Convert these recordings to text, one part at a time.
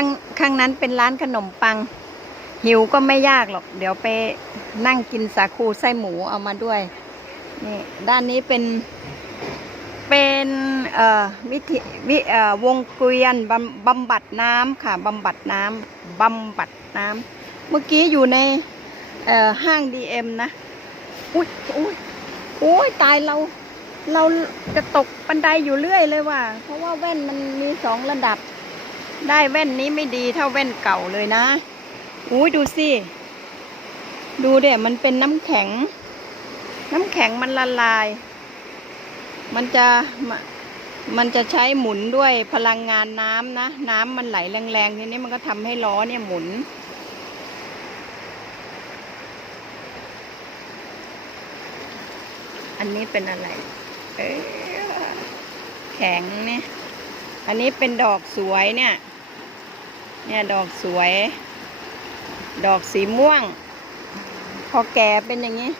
ข้างข้างนั้นเป็นร้านขนมปัง หิวก็ไม่ยากหรอก เดี๋ยวไปนั่งกินสาคูไส้หมูเอามาด้วยนี่ด้านนี้เป็นเป็นเอ่อวิธีวิเอ่อวงเกวียนบำบำบัดน้ำค่ะบำบัดน้ำบำบัดน้ำเมื่อกี้อยู่ในเอ่อห้างดีเอ็มนะอุ้ยอุ้ยอุ้ยตายเราเราจะตกบันไดอยู่เรื่อยเลยว่ะเพราะว่าแว่นมันมีสองระดับ ได้แว่นนี้ไม่ดีเท่าแว่นเก่าเลยนะ อุ้ยดูสิ ดูเดี๋ยมันเป็นน้ำแข็ง น้ำแข็งมันละลาย มันจะ มันจะใช้หมุนด้วยพลังงานน้ำนะ น้ำมันไหลแรงๆทีนี้มันก็ทำให้ล้อเนี่ยหมุนอันนี้เป็นอะไร เอ้ยแข็งเนี่ย อันนี้เป็นดอกสวยเนี่ย เนี่ยดอกสวย ดอกสีม่วง พอแก่เป็นอย่างนี้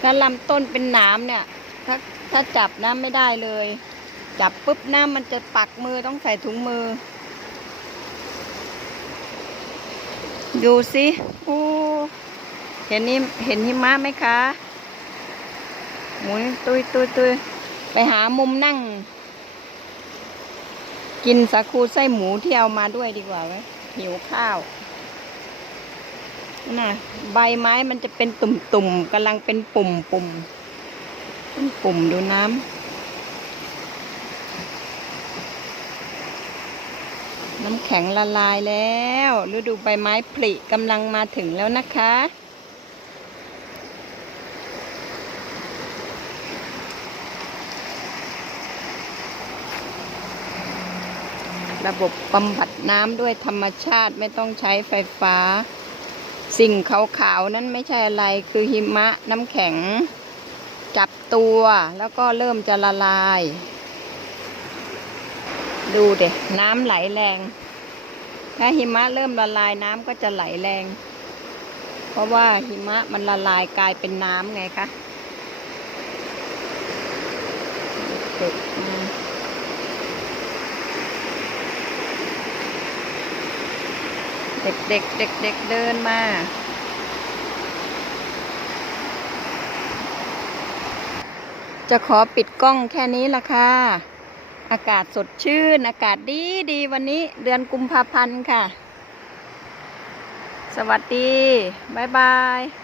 แล้วลำต้นเป็นหนามเนี่ย ถ้าถ้าจับน้ำไม่ได้เลย จับปุ๊บน้ำมันจะปักมือต้องใส่ถุงมือ ดูสิโอ้เห็นนี่เห็นหิมะไหมคะหมุนตุยตุยตุยไปหามุมนั่ง กินสาคูไส้หมูที่เอามาด้วยดีกว่าไหมหิวข้าวน่ะใบไม้มันจะเป็นตุ่มๆกำลังเป็นปุ่มปุ่มๆเป็นปุ่มดูน้ำน้ำแข็งละลายแล้วฤดูใบไม้ผลิกำลังมาถึงแล้วนะคะ ระบบบำบัดน้ำด้วยธรรมชาติไม่ต้องใช้ไฟฟ้า สิ่งขาวๆนั้นไม่ใช่อะไรคือหิมะน้ำแข็ง จับตัวแล้วก็เริ่มจะละลาย ดูเด็น้ำไหลแรง ถ้าหิมะเริ่มละลายน้ำก็จะไหลแรง เพราะว่าหิมะมันละลายกลายเป็นน้ำไงคะเด็กมา เด็กเด็กเด็กเด็กๆเดินมาจะขอปิดกล้องแค่นี้ละค่ะ อากาศสดชื่น อากาศดีดีวันนี้เดือนกุมภาพันธ์ค่ะ สวัสดี บ๊ายบาย